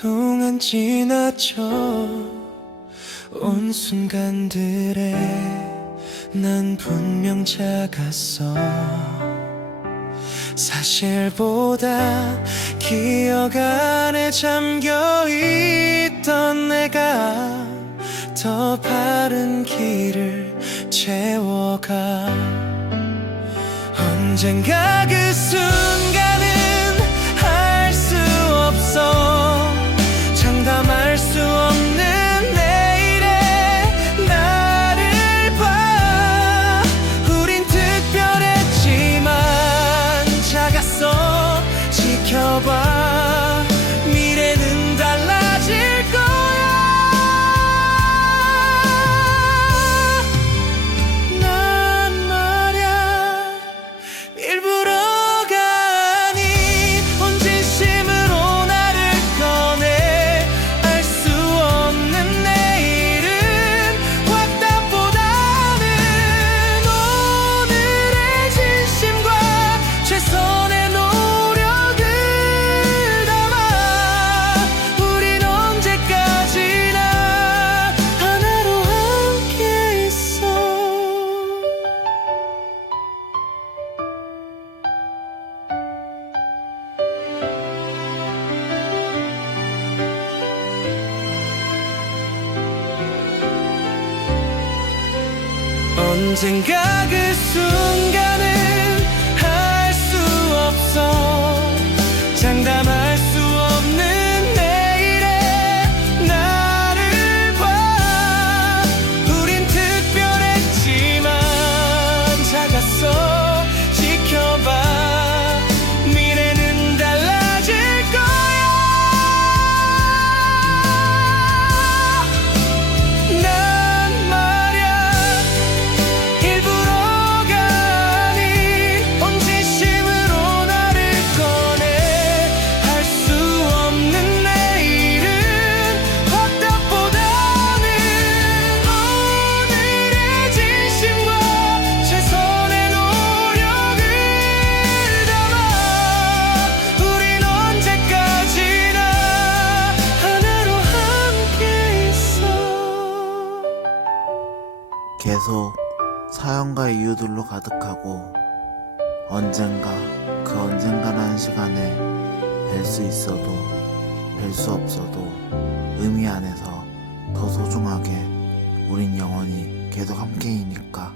그동안 지나쳐 온 순간들에 난 분명 작았어. 사실보다 기억 안에 잠겨 있던 내가 더 바른 길을 채워가. 언젠가 그 순간 지 언젠가 그 순간 계속 사연과 이유들로 가득하고 언젠가 그 언젠가라는 시간에 뵐 수 있어도 뵐 수 없어도 의미 안에서 더 소중하게 우린 영원히 계속 함께이니까